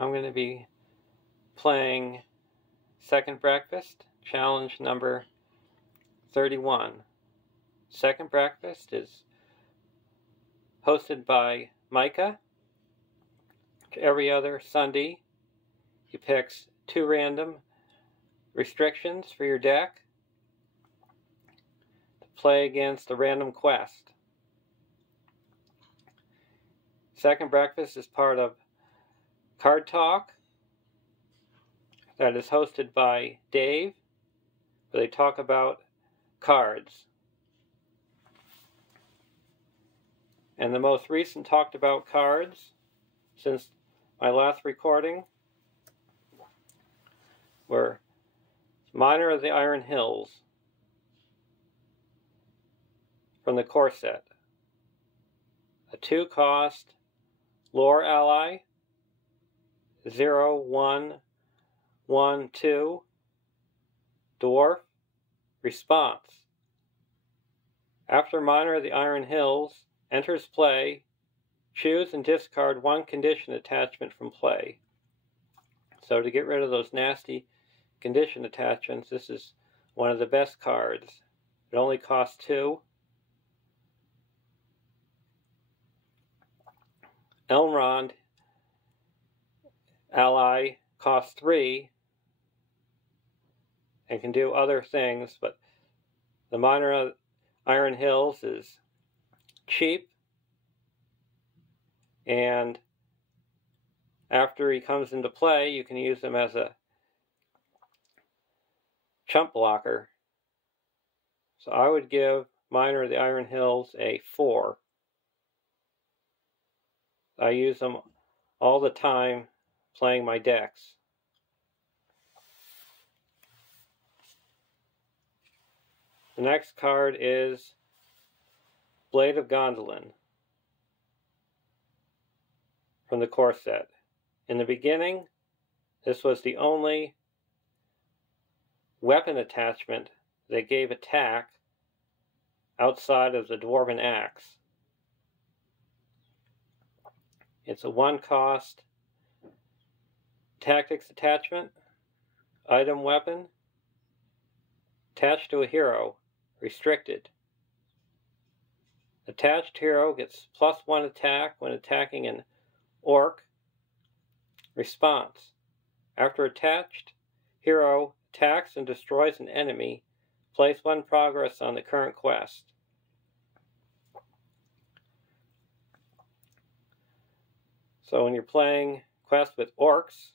I'm going to be playing Second Breakfast, challenge number 31. Second Breakfast is hosted by Micah. Every other Sunday, he picks 2 random restrictions for your deck to play against a random quest. Second Breakfast is part of Card Talk that is hosted by Dave, where they talk about cards. And the most recent talked about cards since my last recording were Miner of the Ironhills from the core set, a 2-cost lore ally, 0/1/1/2 dwarf response. After Miner of the Ironhills enters play, choose and discard 1 condition attachment from play. So to get rid of those nasty condition attachments, this is one of the best cards. It only costs 2. Elrond ally costs 3 and can do other things, but the Miner of Ironhills is cheap, and after he comes into play, you can use him as a chump blocker. So I would give Miner of the Ironhills a 4. I use them all the time playing my decks. The next card is Blade of Gondolin from the core set. In the beginning, this was the only weapon attachment that gave attack outside of the Dwarven Axe. It's a 1-cost tactics attachment, item weapon, attached to a hero, restricted. Attached hero gets +1 attack when attacking an orc. Response. After attached hero attacks and destroys an enemy, place 1 progress on the current quest. So when you're playing quest with orcs,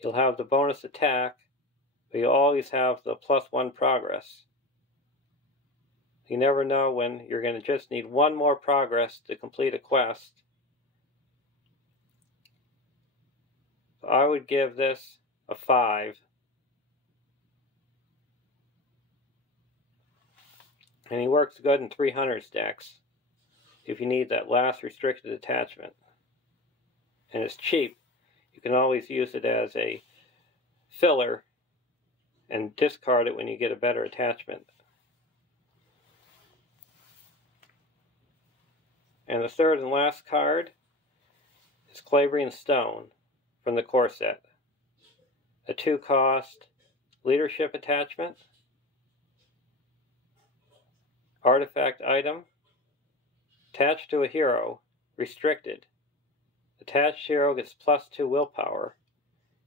you'll have the bonus attack, but you'll always have the +1 progress. You never know when you're going to just need 1 more progress to complete a quest. So I would give this a 5. And he works good in 300s decks if you need that last restricted attachment. And it's cheap. You can always use it as a filler and discard it when you get a better attachment. And the third and last card is Celebrian Stone from the core set. A 2-cost leadership attachment, artifact item, attached to a hero, restricted. Attached hero gets +2 willpower.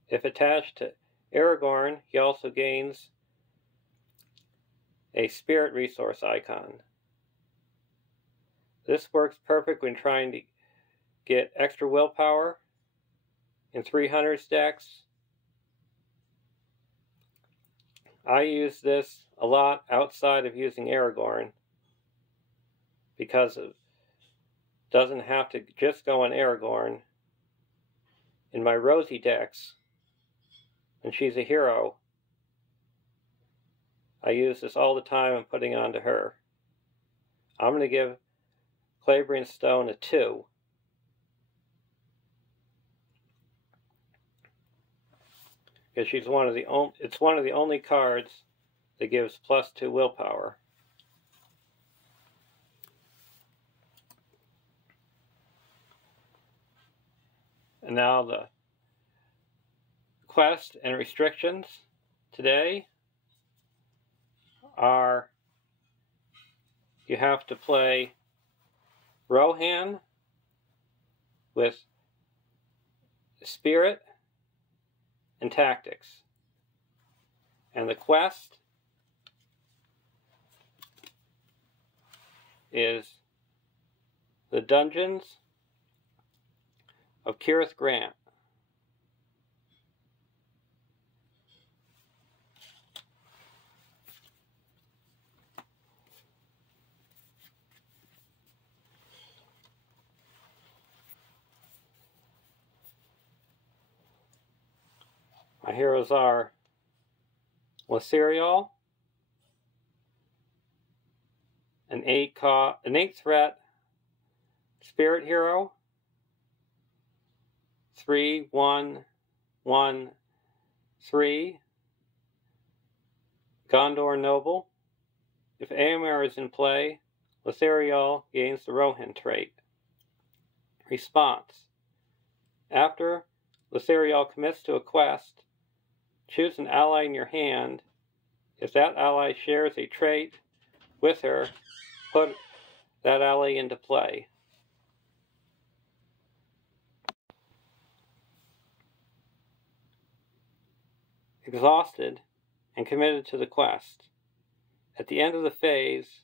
If attached to Aragorn, he also gains a spirit resource icon. This works perfect when trying to get extra willpower in 300s decks. I use this a lot outside of using Aragorn because it doesn't have to just go on Aragorn. In my Rosie decks, when she's a hero, I use this all the time and putting it onto her. I'm going to give Celebrian Stone a 2. Because she's one of the only cards that gives +2 willpower. And now the quest and restrictions today are you have to play Rohan with Spirit and Tactics. And the quest is the Dungeons of Cirith Grant. My heroes are LOTR, an 8 threat Spirit hero, 3/1/1/3 Gondor Noble. If Éomer is in play, LOTR gains the Rohan trait. Response: after LOTR commits to a quest, choose an ally in your hand. If that ally shares a trait with her, put that ally into play. Exhausted and committed to the quest. At the end of the phase,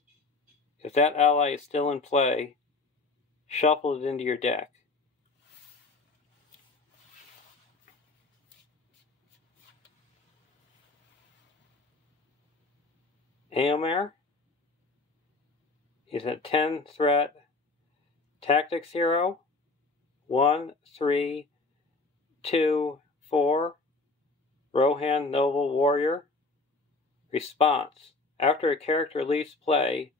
if that ally is still in play, shuffle it into your deck. Éomer is a 10 threat Tactics hero, 1/3/2/4 Rohan Noble Warrior. Response: after a character leaves play,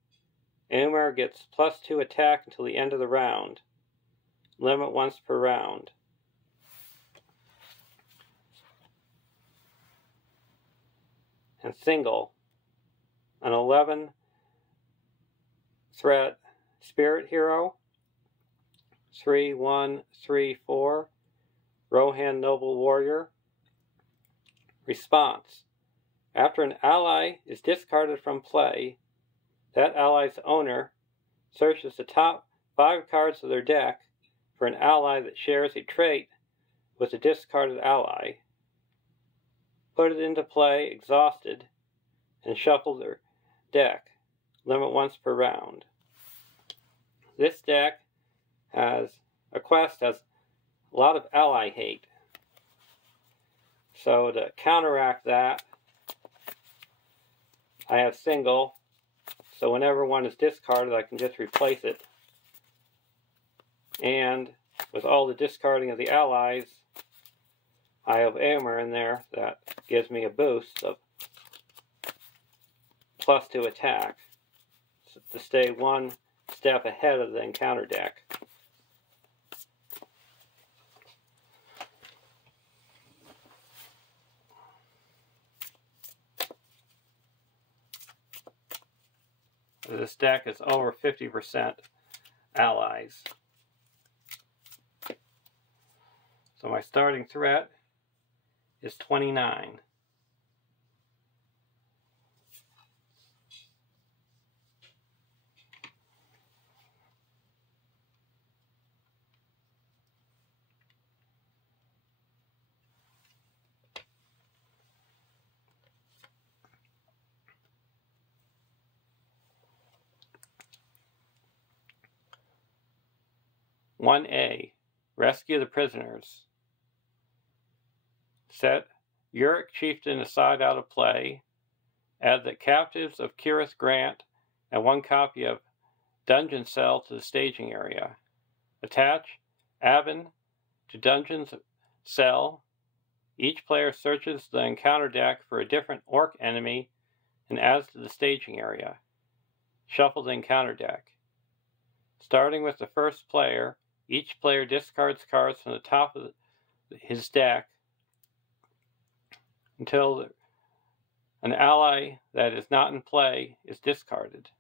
Éomer gets +2 attack until the end of the round. Limit once per round. And single: an 11 threat Spirit hero, 3/1/3/4 Rohan Noble Warrior. Response: after an ally is discarded from play, that ally's owner searches the top 5 cards of their deck for an ally that shares a trait with the discarded ally. Put it into play exhausted and shuffle their deck. Limit once per round. This deck has a quest has a lot of ally hate. So to counteract that, I have single, so whenever one is discarded I can just replace it. And with all the discarding of the allies, I have Éomer in there that gives me a boost of +2 attack to stay one step ahead of the encounter deck. This deck is over 50% allies. So my starting threat is 29. "1A. Rescue the prisoners. Set Uric Chieftain aside out of play. Add the captives of Cirith Grant and 1 copy of Dungeon Cell to the staging area. Attach Avon to Dungeon Cell. Each player searches the encounter deck for a different orc enemy and adds to the staging area. Shuffle the encounter deck. Starting with the first player, each player discards cards from the top of his deck until an ally that is not in play is discarded,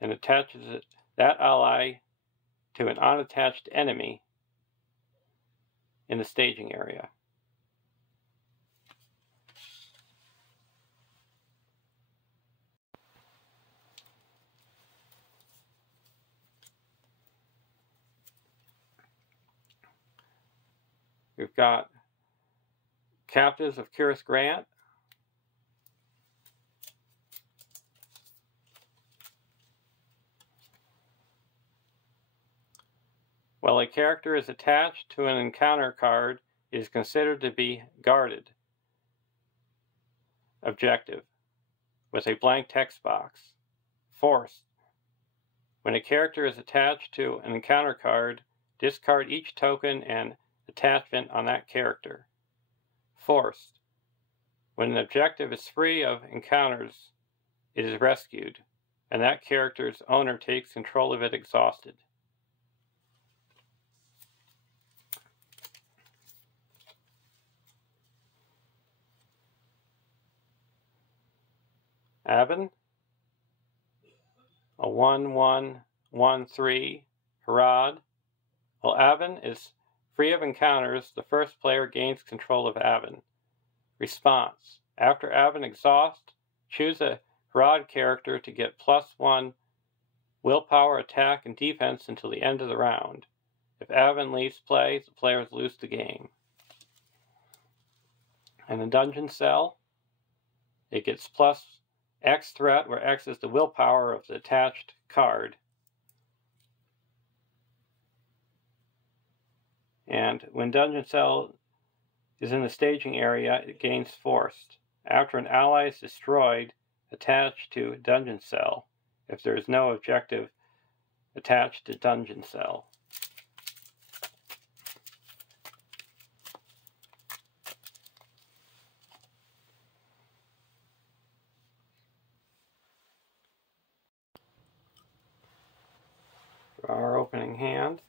and attaches that ally to an unattached enemy. in the staging area. We've got Captives of Cirith Grant, while a character is attached to an encounter card, it is considered to be guarded objective with a blank text box. Forced. When a character is attached to an encounter card, discard each token and attachment on that character. Forced. When an objective is free of encounters, it is rescued, and that character's owner takes control of it exhausted. Avon, a 1/1/1/3 Harad. While Avon is free of encounters, the first player gains control of Avon. Response. After Avon exhausts, choose a Harad character to get +1 willpower, attack, and defense until the end of the round. If Avon leaves play, the players lose the game. And in Dungeon Cell, it gets +X threat, where X is the willpower of the attached card. And when Dungeon Cell is in the staging area, it gains Forced. After an ally is destroyed, attached to Dungeon Cell, if there is no objective attached to Dungeon Cell. For our opening hand,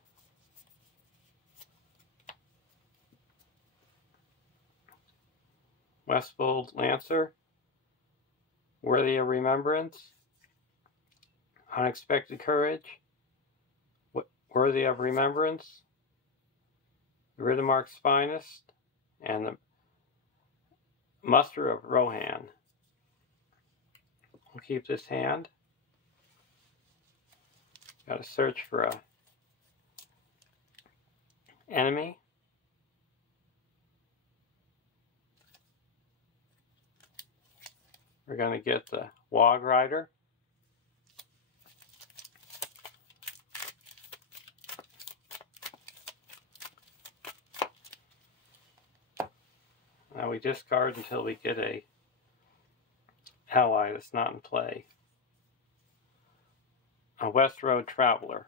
Westfold Lancer, Worthy of Remembrance, Unexpected Courage, Worthy of Remembrance, Riddermark's Finest, and the Muster of Rohan. We'll keep this hand. Got to search for a enemy. We're going to get the Wog Rider. Now we discard until we get a ally that's not in play. A West Road Traveler.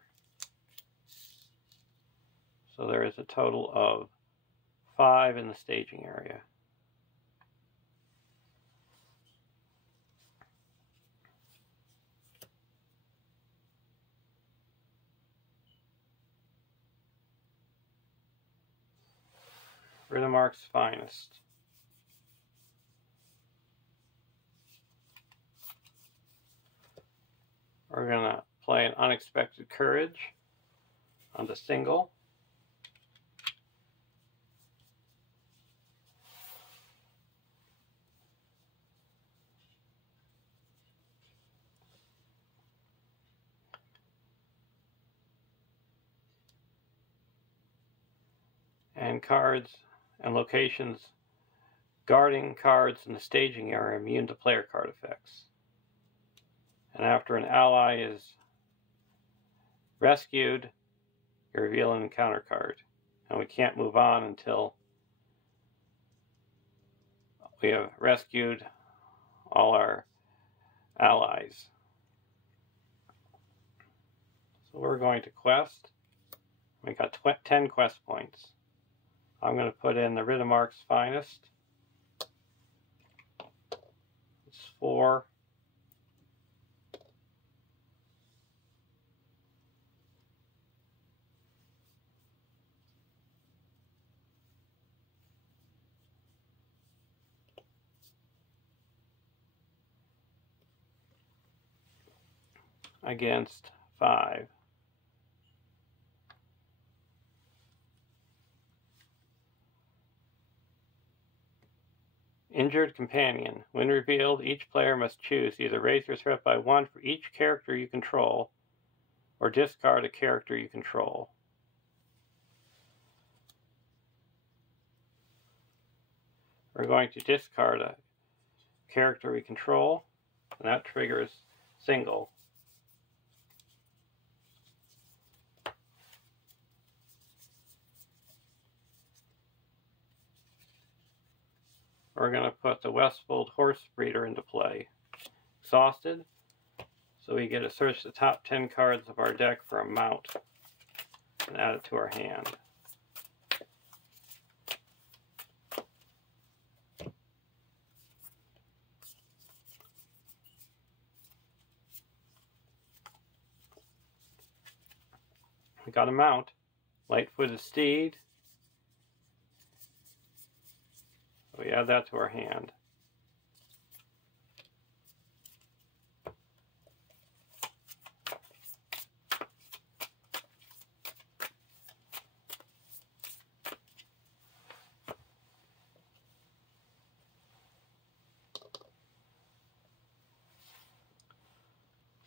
So there is a total of 5 in the staging area. Riddermark's Finest. We're going to play an Unexpected Courage on the single. And cards and locations guarding cards in the staging area immune to player card effects. And after an ally is rescued, you reveal an encounter card. And we can't move on until we have rescued all our allies. So we're going to quest. We got 10 quest points. I'm going to put in the Riddermark's Finest. It's 4. Against 5. Injured Companion. When revealed, each player must choose either raise your threat by 1 for each character you control, or discard a character you control. We're going to discard a character we control, and that triggers single. We're going to put the Westfold Horse Breeder into play. Exhausted, so we get to search the top 10 cards of our deck for a mount and add it to our hand. We got a mount, Light-Footed Steed. We add that to our hand.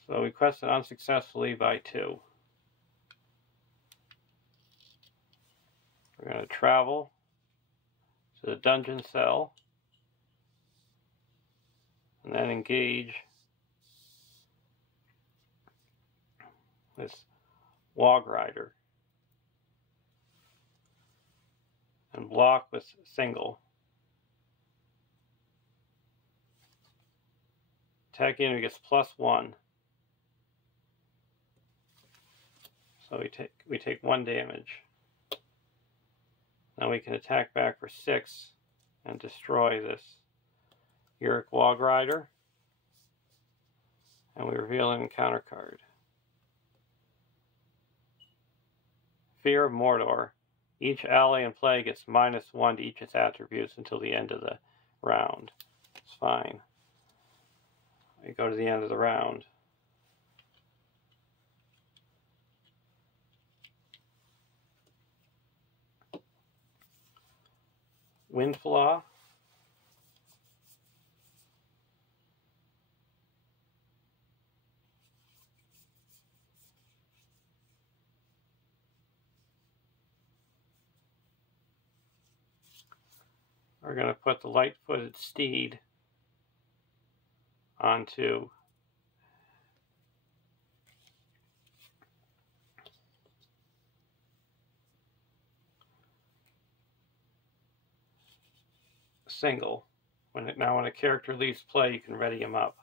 So we quested unsuccessfully by 2. We're going to travel to the dungeon cell and then engage this Wog Rider and block with single. Attack enemy gets +1. So we take 1 damage. Now we can attack back for 6 and destroy this Uric Wog Rider. And we reveal an encounter card. Fear of Mordor. Each ally in play gets -1 to each its attributes until the end of the round. It's fine. We go to the end of the round. Windflaw. We're going to put the Light-Footed Steed onto single. When a character leaves play, you can ready him up.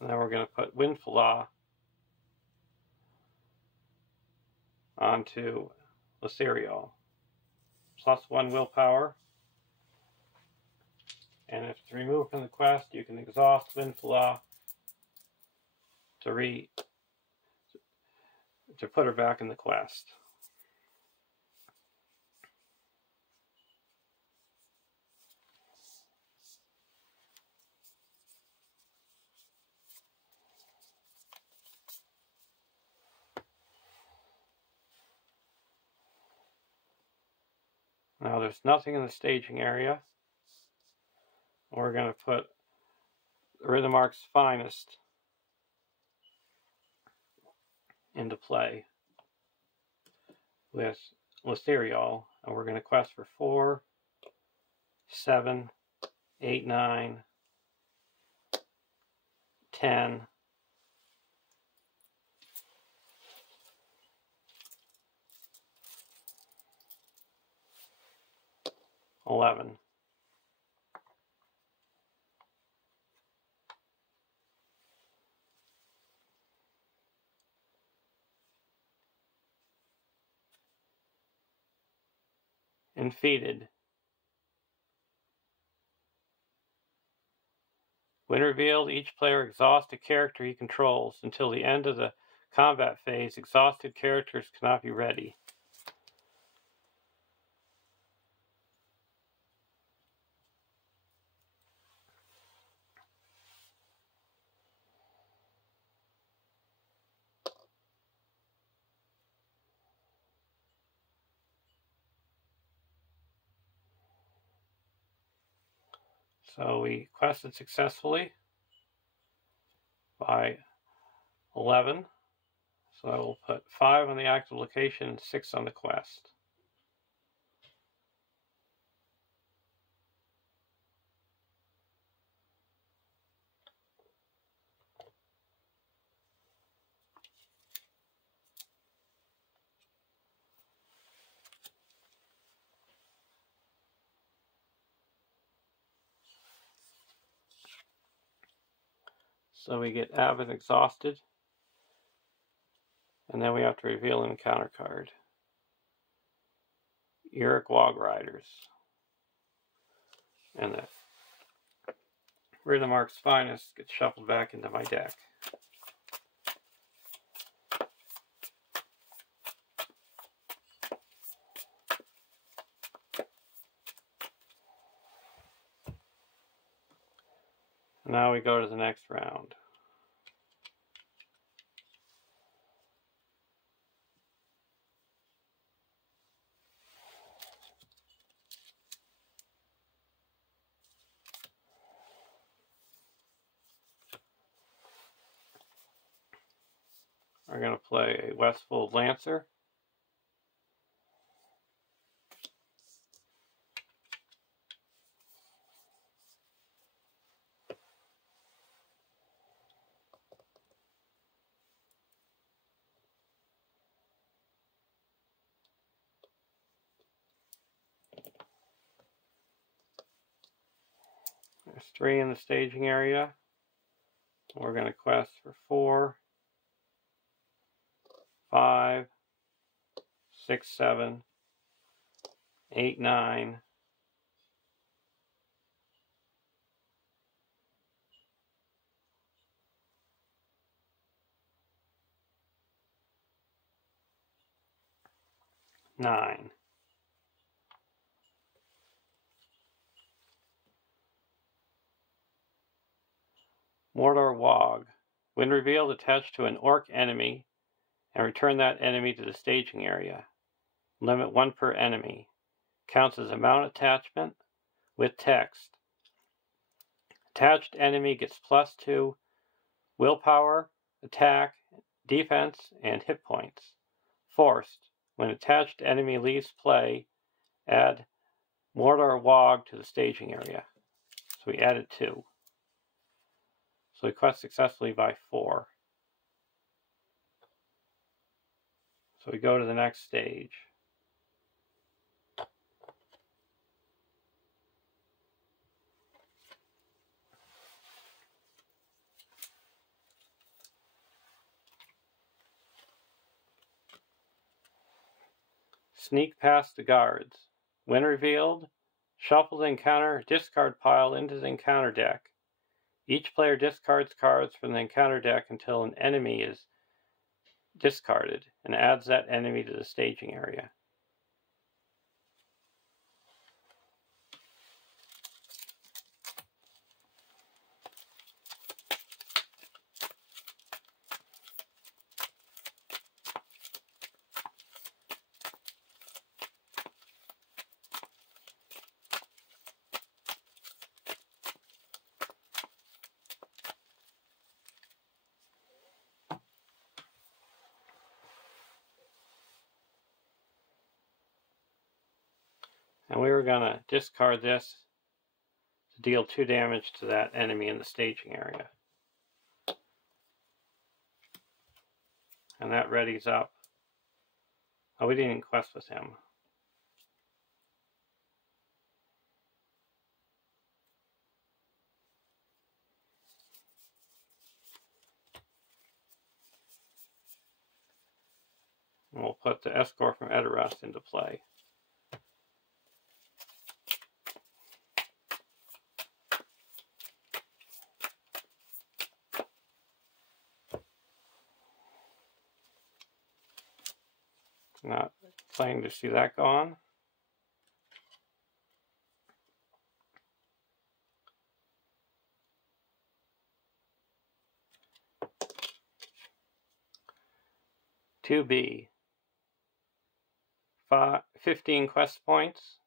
And then we're going to put Windflaw onto Lothr. +1 willpower. And if it's removed from the quest, you can exhaust Windflaw to put her back in the quest. Now there's nothing in the staging area. We're going to put Rhythmark's Finest into play with Lothr, and we're going to quest for 4, 7, 8, 9, 10, 11. Defeated. When revealed, each player exhausts a character he controls. Until the end of the combat phase, exhausted characters cannot be ready. So we quested successfully by 11. So I will put 5 on the active location and 6 on the quest. So we get Avid Exhausted, and then we have to reveal an encounter card. Uric Wog Riders. And the Rhythmark's Finest gets shuffled back into my deck. Now we go to the next round. We're going to play a Westfold Lancer. There's 3 in the staging area. We're going to quest for 4, 5, 6, 7, 8, 9, 9. Mordor Wog. When revealed, attach to an orc enemy and return that enemy to the staging area. Limit 1 per enemy. Counts as a mount attachment with text. Attached enemy gets +2 willpower, attack, defense, and hit points. Forced. When attached enemy leaves play, add Mordor Wog to the staging area. So we added 2. So we quest successfully by 4. So we go to the next stage. Sneak past the guards. When revealed, shuffle the encounter discard pile into the encounter deck. Each player discards cards from the encounter deck until an enemy is discarded and adds that enemy to the staging area. And we were going to discard this to deal 2 damage to that enemy in the staging area. And that readies up. Oh, we didn't quest with him. And we'll put the Escort from Edoras into play. Not planning to see that go on. "2B. 15 quest points.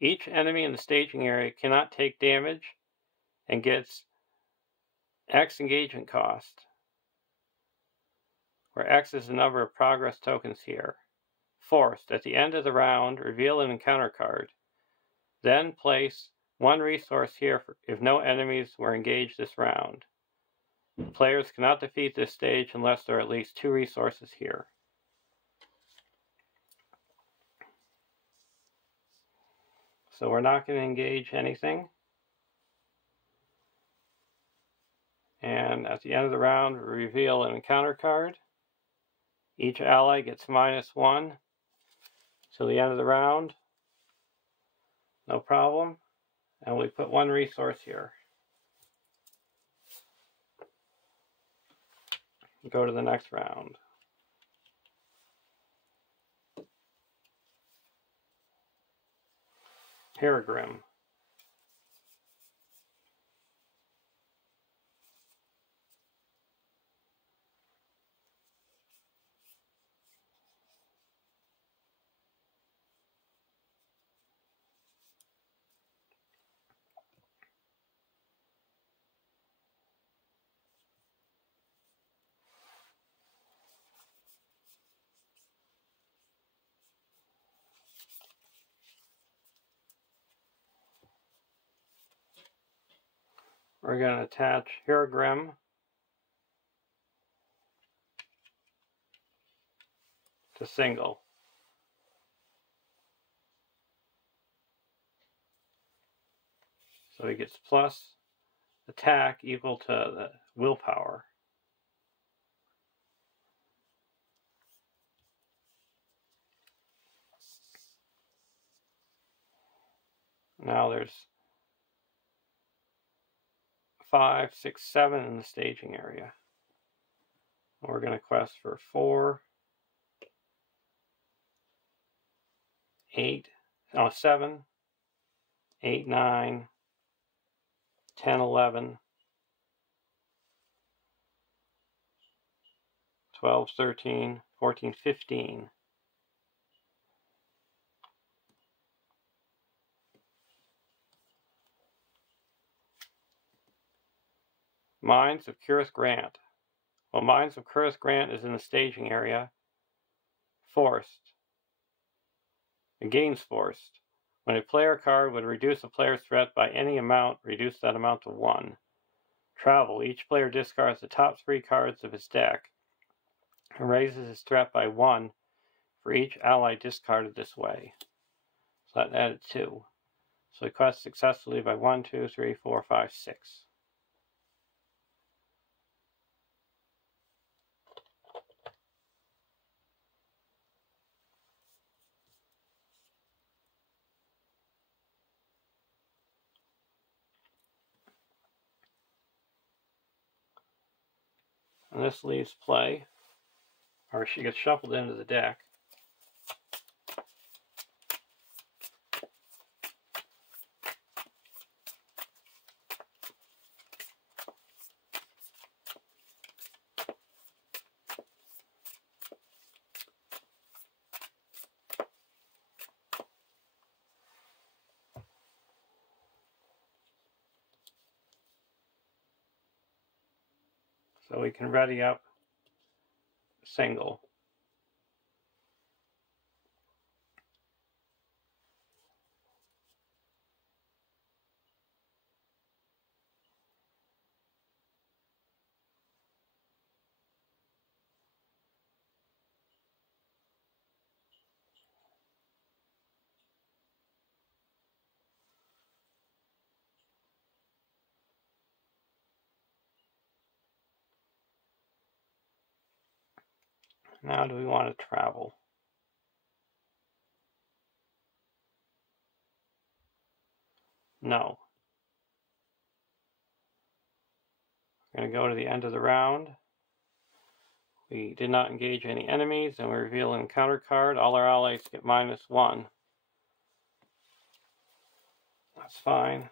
Each enemy in the staging area cannot take damage and gets X engagement cost, where X is the number of progress tokens here. Forced, at the end of the round, reveal an encounter card. Then place one resource here if no enemies were engaged this round. Players cannot defeat this stage unless there are at least 2 resources here. So we're not going to engage anything. And at the end of the round, we reveal an encounter card. Each ally gets -1 till the end of the round. No problem. And we put 1 resource here. Go to the next round. Peregrine. We're going to attach Peregrine to single. So he gets plus attack equal to the willpower. Now there's 5, 6, 7 in the staging area. We're going to quest for 4, 7, 8, 9, 10, 11, 12, 13, 14, 15. Mines of Cirith Grant. Well, Mines of Cirith Grant is in the staging area. Forced. It gains forced. When a player card would reduce a player's threat by any amount, reduce that amount to 1. Travel. Each player discards the top 3 cards of his deck and raises his threat by 1 for each ally discarded this way. So that added 2. So we quest successfully by 1, 2, 3, 4, 5, 6. And this leaves play, or she gets shuffled into the deck. So we can ready up single. Now do we want to travel? No. We're going to go to the end of the round. We did not engage any enemies, and we reveal an encounter card. All our allies get -1. That's fine.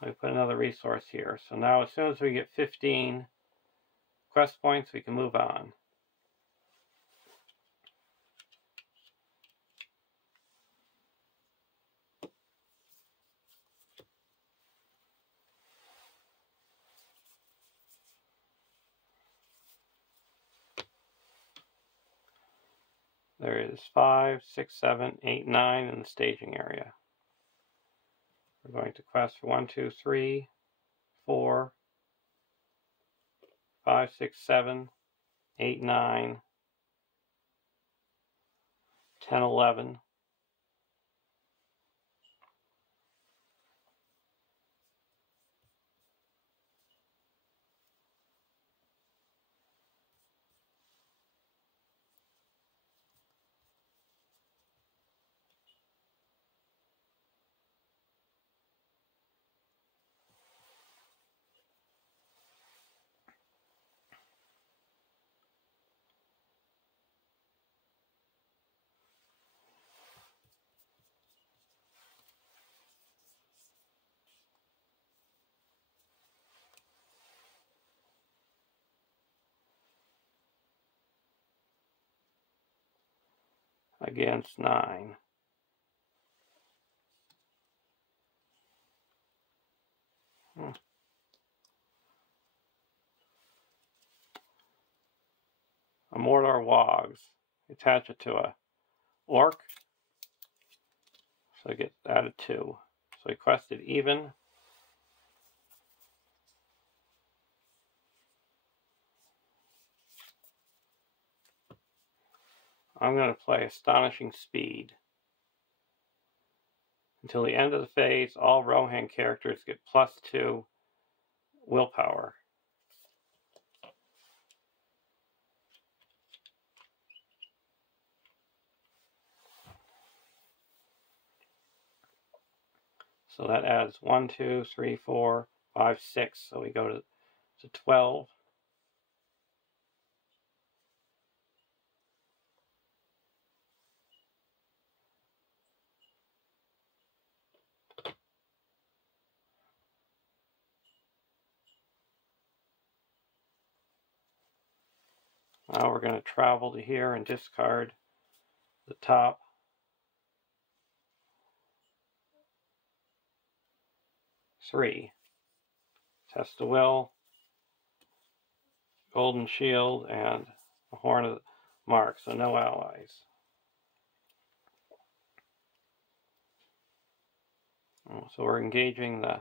We put another resource here. So now as soon as we get 15 quest points, we can move on. There is 5, 6, 7, 8, 9 in the staging area. We're going to quest for 1, 2, 3, 4, 5, 6, 7, 8, 9, 10, 11. Against 9. A Mordor Wogs. Attach it to a orc. So I get added 2. So I quested even. I'm going to play Astonishing Speed. Until the end of the phase, all Rohan characters get +2 willpower. So that adds 1, 2, 3, 4, 5, 6. So we go to 12. Now we're going to travel to here and discard the top. Three. Test the Will, Golden Shield, and a Horn of Mark, so no allies. So we're engaging the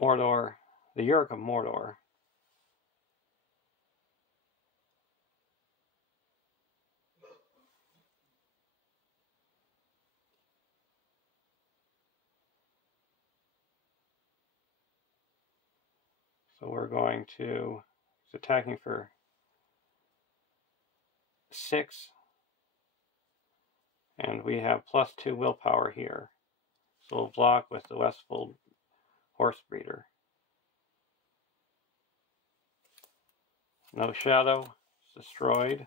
Mordor, the Yurk of Mordor. So we're going to, it's attacking for 6, and we have +2 willpower here. So we'll block with the Westfold Horse Breeder. No Shadow, it's destroyed.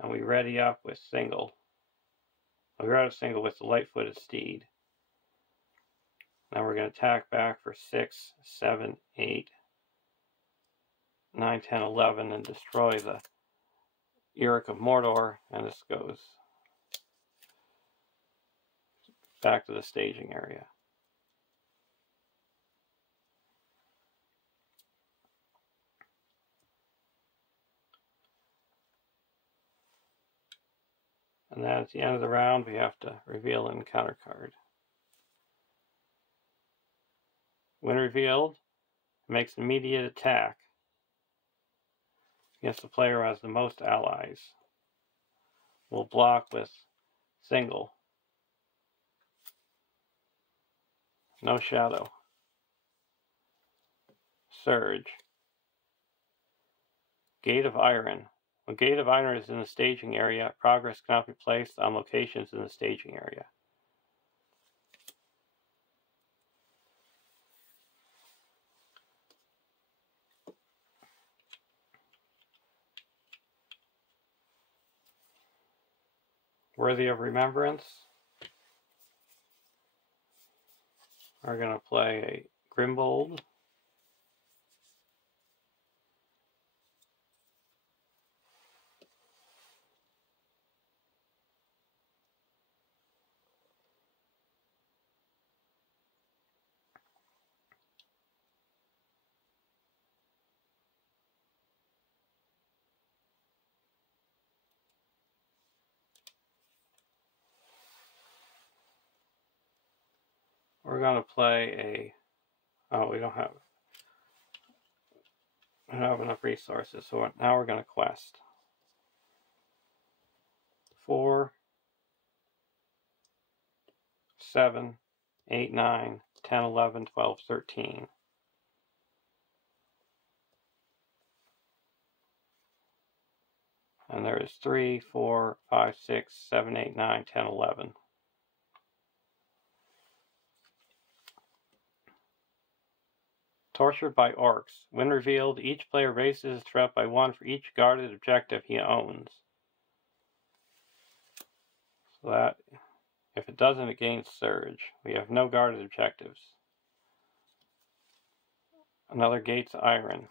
And we ready up with single. We're out of single with the Light-Footed Steed. Now we're going to attack back for 6, 7, 8, 9, 10, 11, and destroy the Yurk of Mordor, and this goes back to the staging area. And then at the end of the round, we have to reveal an encounter card. When revealed, it makes an immediate attack against the player who has the most allies. We'll block with single. No Shadow. Surge. Gate of Iron. When Gate of Iron is in the staging area, progress cannot be placed on locations in the staging area. Worthy of Remembrance. We're going to play a Grimbold. we're going to play a... Oh, we don't have enough resources, so now we're going to quest. 4, 7, 8, 9, 10, 11, 12, 13. And there is 3, 4, 5, 6, 7, 8, 9, 10, 11. Tortured by orcs. When revealed, each player raises his threat by 1 for each guarded objective he owns. So that, if it doesn't, it gains surge. We have no guarded objectives. Another gate's iron.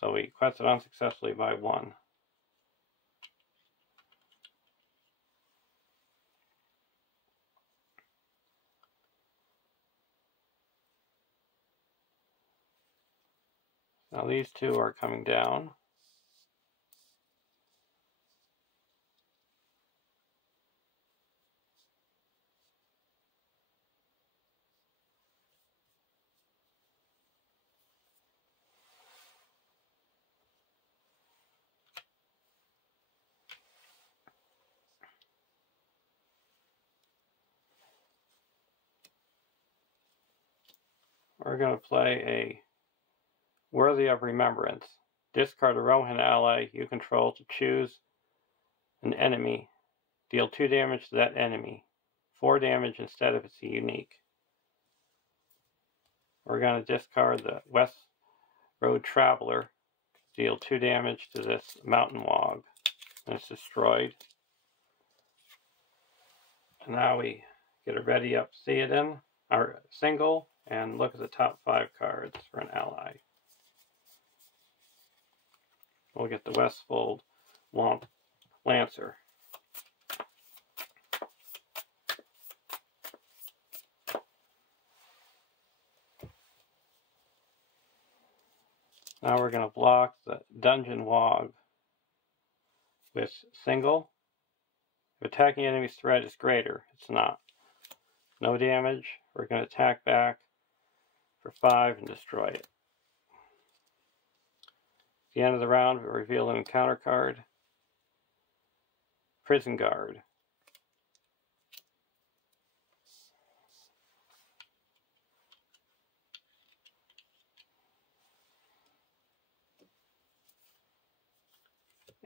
So we quested unsuccessfully by 1. Now these two are coming down. We're going to play a Worthy of Remembrance. Discard a Rohan ally you control to choose an enemy. Deal 2 damage to that enemy. 4 damage instead if it's a unique. We're going to discard the West Road Traveler. Deal 2 damage to this Mountain Wog. And it's destroyed. And now we get a Ready Up Theoden, our single, and look at the top 5 cards for an ally. We'll get the Westfold Lancer. Now we're going to block the Dungeon Wog with single. If attacking enemy's threat is greater, it's not. No damage. We're going to attack back for 5 and destroy it. At the end of the round, we reveal an encounter card. Prison Guard.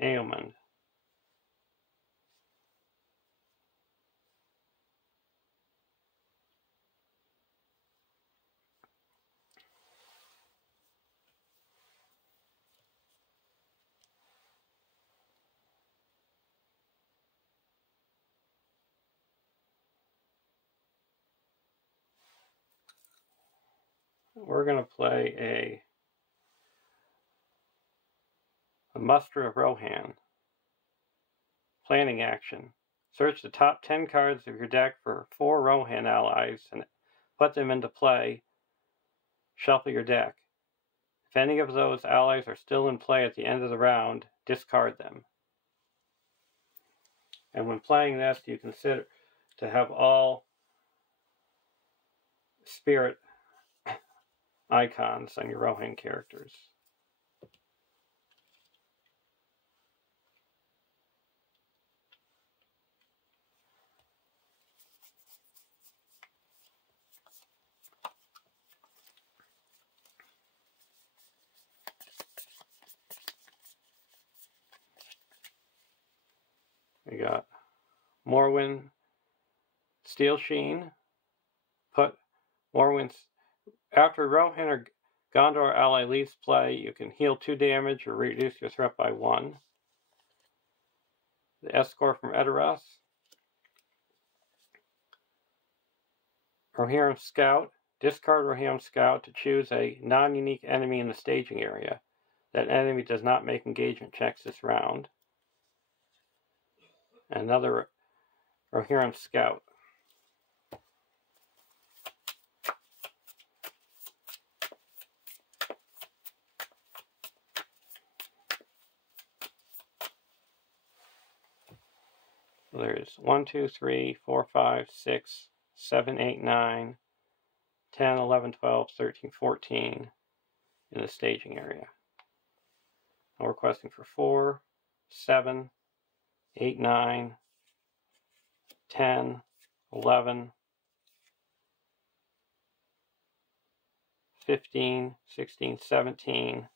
Ailment. We're going to play a Muster of Rohan. Planning action. Search the top 10 cards of your deck for 4 Rohan allies and put them into play. Shuffle your deck. If any of those allies are still in play at the end of the round, discard them. And when playing this, you consider to have all spirit icons on your Rohan characters. We got Morrowind Steel Sheen. Put Morrowind after Rohan or Gondor ally leaves play, you can heal 2 damage or reduce your threat by 1. The Escort from Edoras. Rohirrim Scout. Discard Rohirrim Scout to choose a non-unique enemy in the staging area. That enemy does not make engagement checks this round. Another Rohirrim Scout. There's 1, 2, 3, 4, 5, 6, 7, 8, 9, 10, 11, 12, 13, 14 in the staging area. I'm requesting for 4, 7, 8, 9, 10, 11, 15, 16, 17,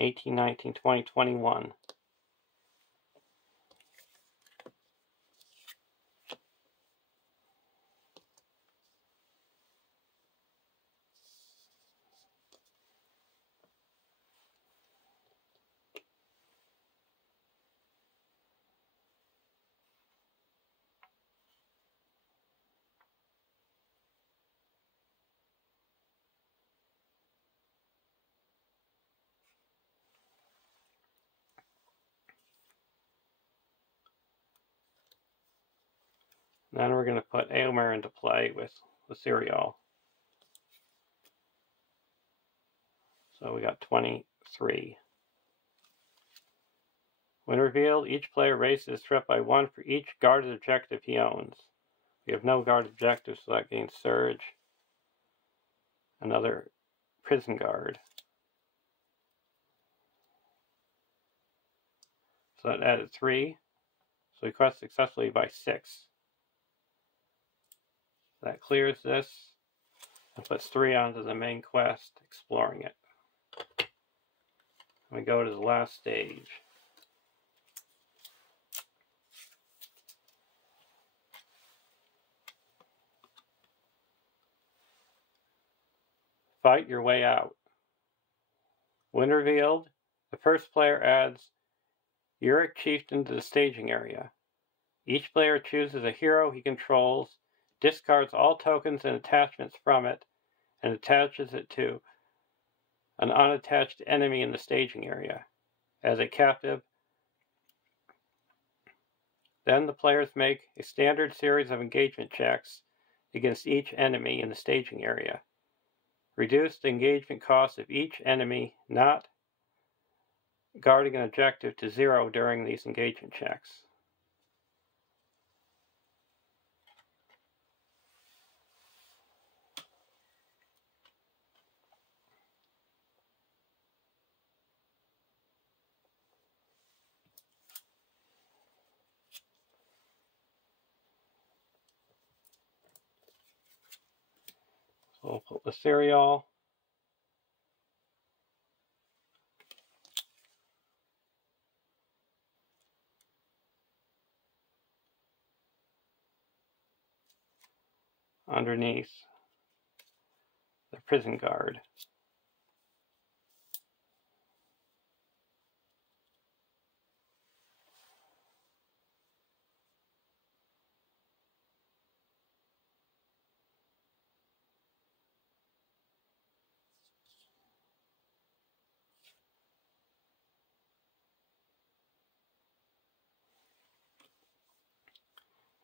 18, 19, 20, 21. Then we're going to put Aylmer into play with the cereal. So we got 23. When revealed, each player raises his threat by 1 for each guarded objective he owns. We have no guarded objectives, so that gains Surge. Another prison guard. So that added 3. So we quest successfully by 6. That clears this and puts 3 onto the main quest, exploring it. And we go to the last stage. Fight your way out. When revealed, the first player adds Uric Chieftain to the staging area. Each player chooses a hero he controls, discards all tokens and attachments from it, and attaches it to an unattached enemy in the staging area as a captive. Then the players make a standard series of engagement checks against each enemy in the staging area. Reduce the engagement cost of each enemy not guarding an objective to 0 during these engagement checks. So we'll put the cereal. Underneath the prison guard.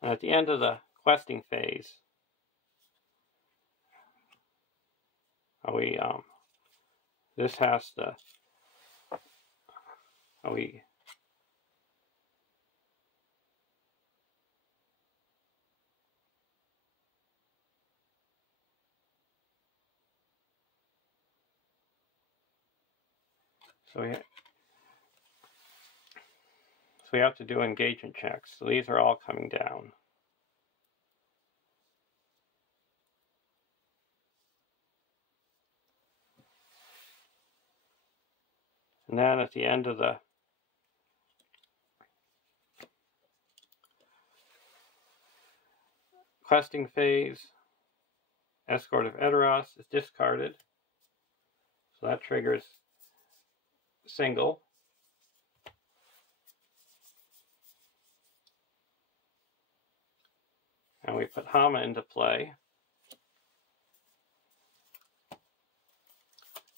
And at the end of the questing phase, this has to, so we have to do engagement checks. So these are all coming down. And then at the end of the questing phase, Escort of Edoras is discarded. So that triggers single. And we put Hama into play.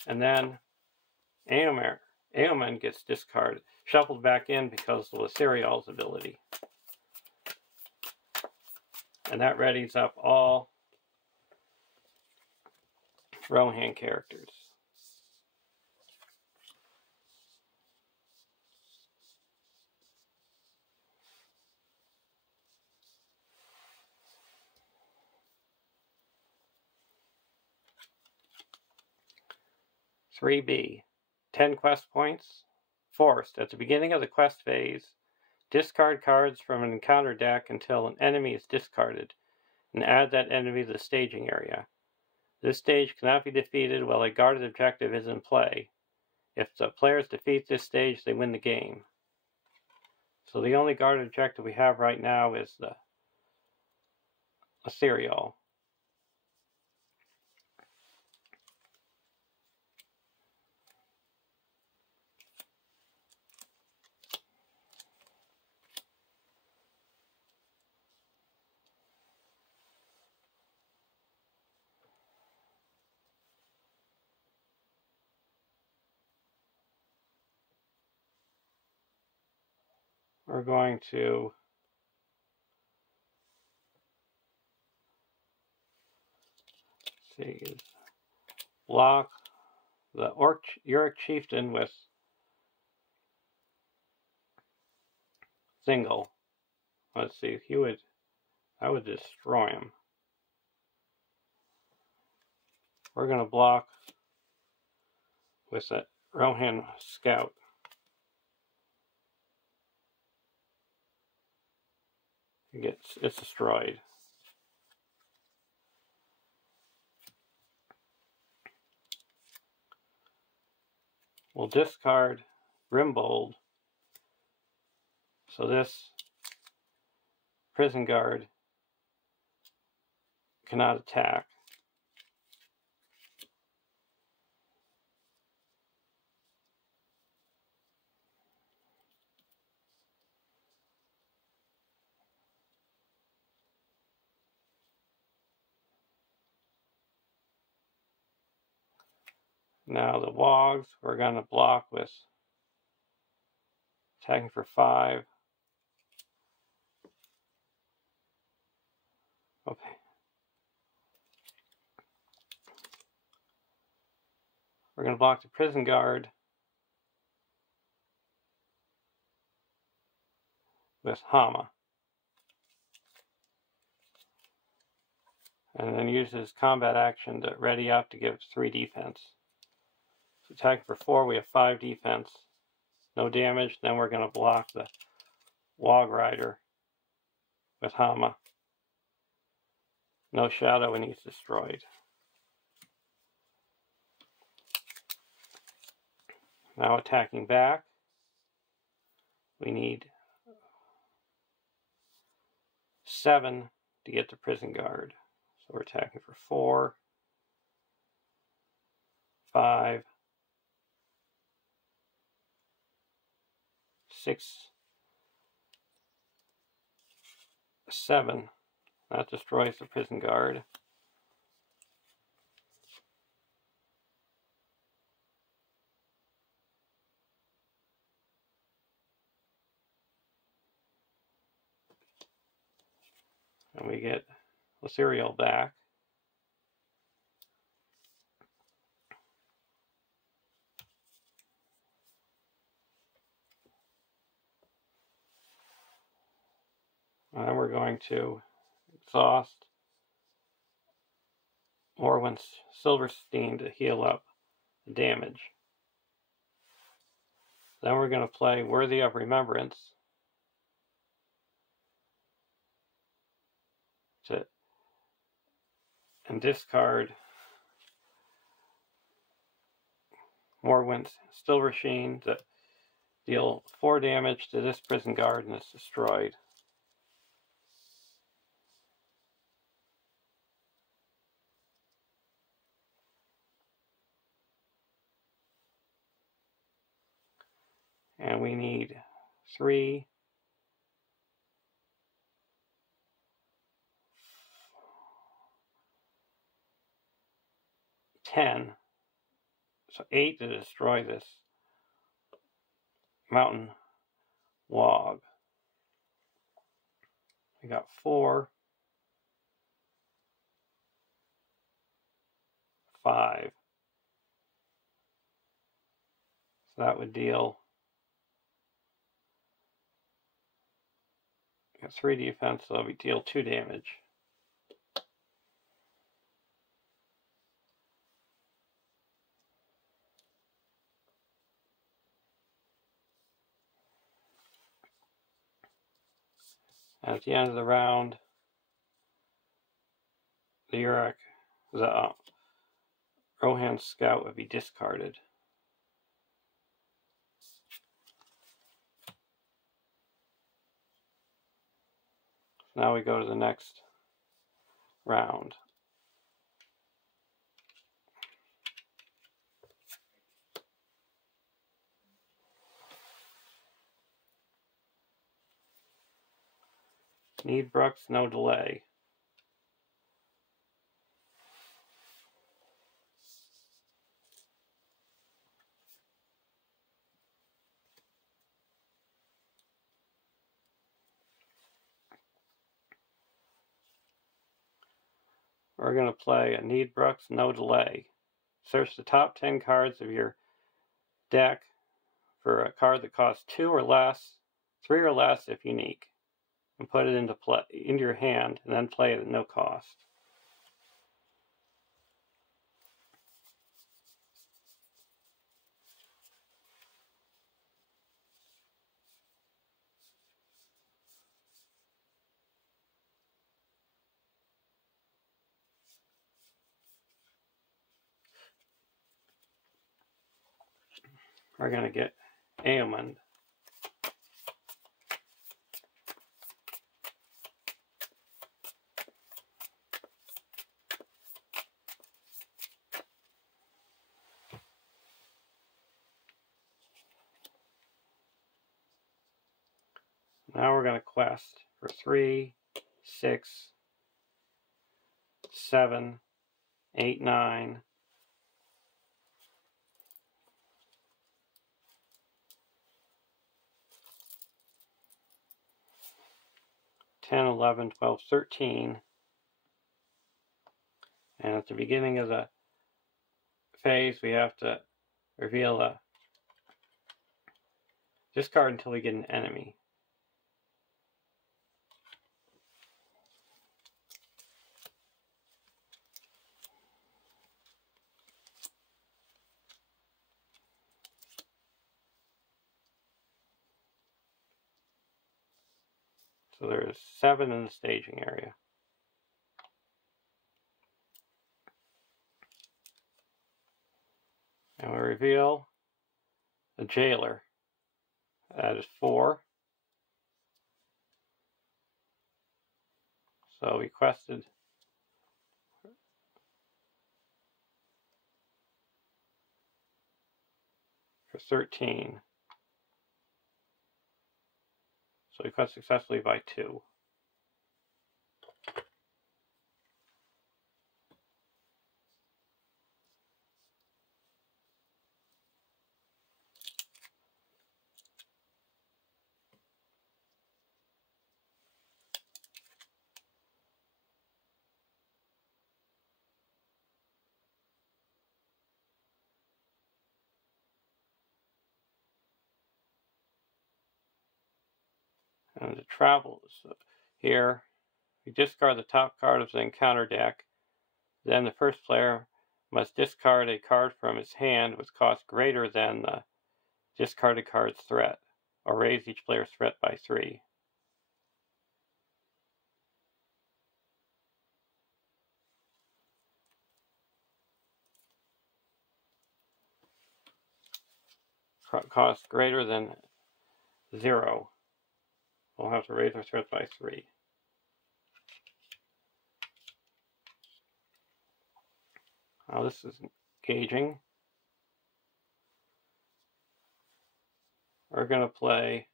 And then Aomen gets discarded, shuffled back in because of the Cereal's ability. And that readies up all Rohan characters. 3B. 10 quest points. Forced. At the beginning of the quest phase, discard cards from an encounter deck until an enemy is discarded, and add that enemy to the staging area. This stage cannot be defeated while a guarded objective is in play. If the players defeat this stage, they win the game. So the only guarded objective we have right now is the Cirith. We're going to block the Yorick Chieftain with single. Let's see, I would destroy him. We're going to block with a Rohan Scout. It's destroyed. We'll discard Grimbold. So this prison guard cannot attack. Now the Wogs we're going to block with attacking for 5. Okay. We're going to block the prison guard with Hama. And then use his combat action to ready up to give 3 defense. So attacking for 4, we have 5 defense. No damage. Then we're going to block the Wog Rider with Hama. No shadow and he's destroyed. Now attacking back, we need 7 to get the prison guard. So we're attacking for 4, 5, 6, 7. That destroys the prison guard. And we get the cereal back. And then we're going to exhaust Morwen's Silverstein to heal up the damage. Then we're going to play Worthy of Remembrance and discard Morwen's Silverstein to deal 4 damage to this prison guard and it's destroyed. And we need 3, 10, so 8 to destroy this mountain wog. We got 4, 5. So that would deal 3 defense, so we deal 2 damage. At the end of the round, the Rohan Scout would be discarded. Now we go to the next round. Need Brooks, no delay. We're going to play a Need Brooks, no delay. Search the top 10 cards of your deck for a card that costs 2 or less, 3 or less if unique, and put it into your hand, and then play it at no cost. We're going to get Ailman. Now we're going to quest for 3, 6, 7, 8, 9, 10, 11, 12, 13. And at the beginning of the phase, we have to reveal a discard until we get an enemy. So there's 7 in the staging area. And we reveal the Jailer. That is 4. So we quested for 13. So we quest successfully by 2. And the travels here, we discard the top card of the encounter deck. Then the first player must discard a card from his hand with cost greater than the discarded card's threat, or raise each player's threat by 3. Cost greater than 0. We'll have to raise our threat by 3. Now this is engaging. We're going to play.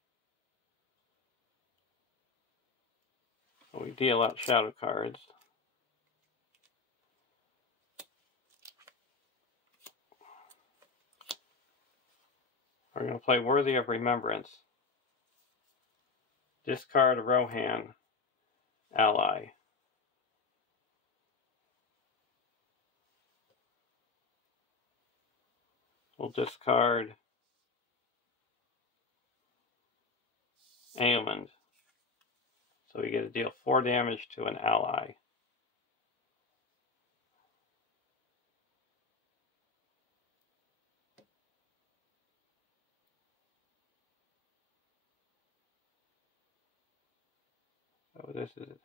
We deal out shadow cards. We're going to play Worthy of Remembrance. Discard a Rohan ally. We'll discard Ailman. So we get to deal 4 damage to an ally. this is it.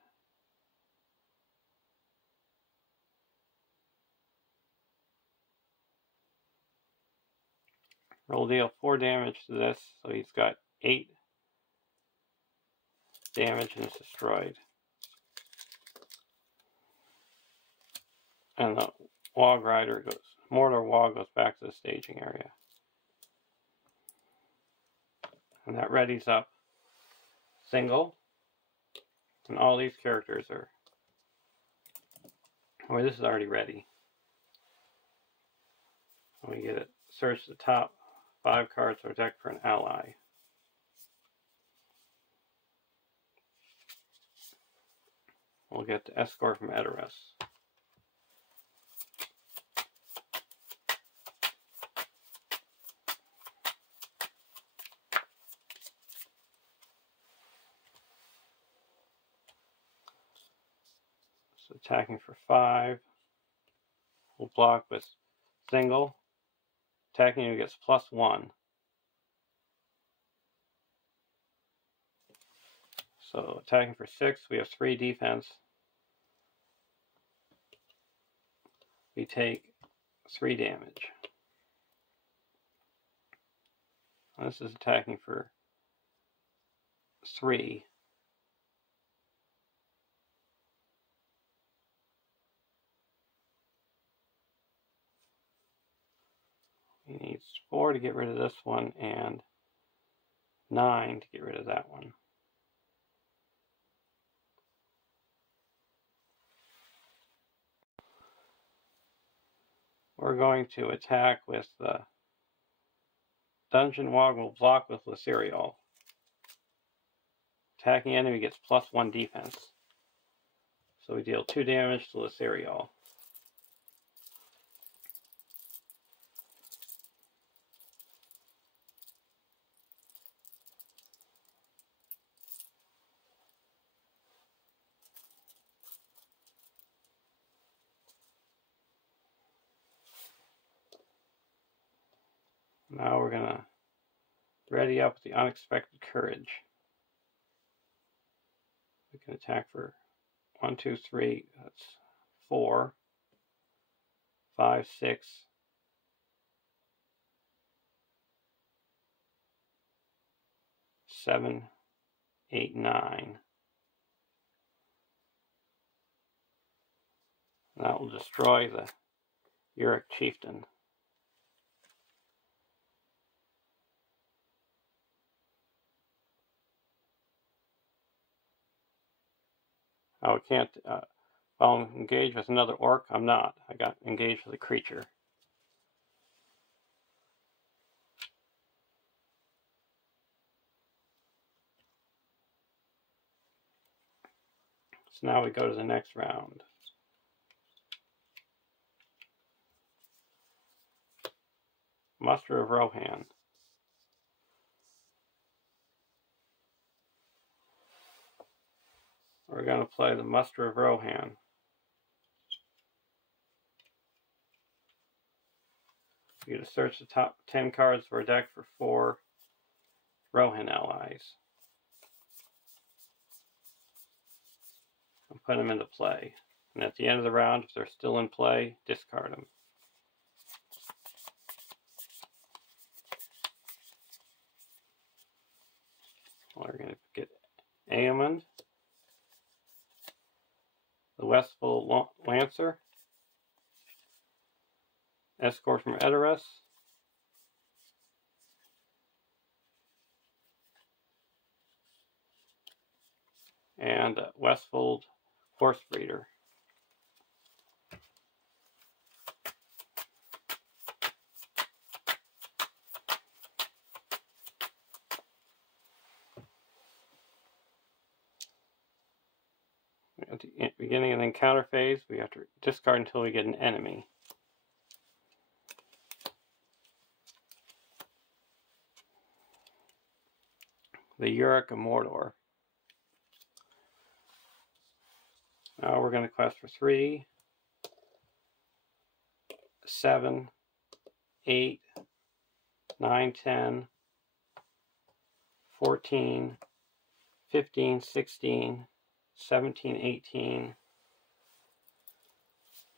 We'll deal 4 damage to this, so he's got 8 damage and it's destroyed. And the Wog Rider goes, Mortar Wog goes back to the staging area. And that readies up single. And all these characters are, well, this is already ready. And we get it, search the top 5 cards of our deck for an ally. We'll get the Escort from Edoras. So attacking for 5. We'll block with single. Attacking unit gets +1. So attacking for 6, we have 3 defense. We take 3 damage. And this is attacking for 3. He needs 4 to get rid of this one and 9 to get rid of that one. We're going to attack with the Dungeon Wog. Will block with Lacerial. Attacking enemy gets +1 defense. So we deal 2 damage to Lacerial. Now we're going to ready up the Unexpected Courage. We can attack for 1, 2, 3, that's 4, 5, 6, 7, 8, 9. That will destroy the Uric Chieftain. Oh, I can't, if I'm engaged with another orc, I'm not. I got engaged with a creature. So now we go to the next round. Muster of Rohan. We're going to play the Muster of Rohan. You get to search the top 10 cards of our deck for 4 Rohan allies. And put them into play. And at the end of the round, if they're still in play, discard them. We're going to get Aemond, the Westful Lancer, Escort from Edoras, and Westfold Horse Breeder. At the beginning of the encounter phase, we have to discard until we get an enemy. The Uric of Mordor. Now we're going to quest for 3, 7, 8, 9, 10, 14, 15, 16, 17, 18,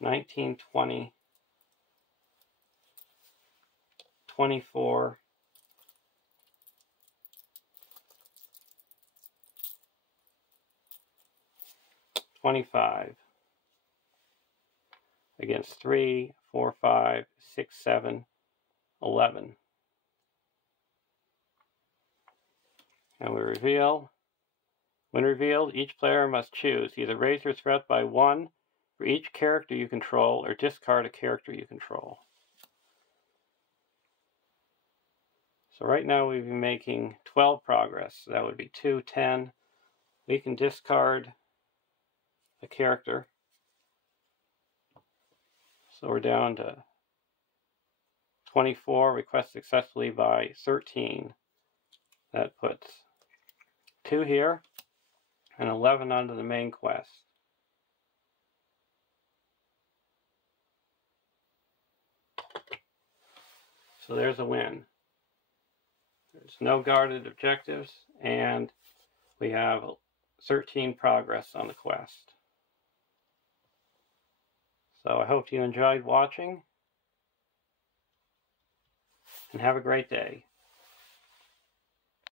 19, 20, 24, 25 against 3, 4, 5, 6, 7, 11. And we reveal. When revealed, each player must choose either raise your threat by 1 for each character you control or discard a character you control. So right now we've been making 12 progress. So that would be 2, 10. We can discard a character. So we're down to 24, request successfully by 13. That puts 2 here and 11 onto the main quest. So there's a win. There's no guarded objectives, and we have 13 progress on the quest. So I hope you enjoyed watching, and have a great day.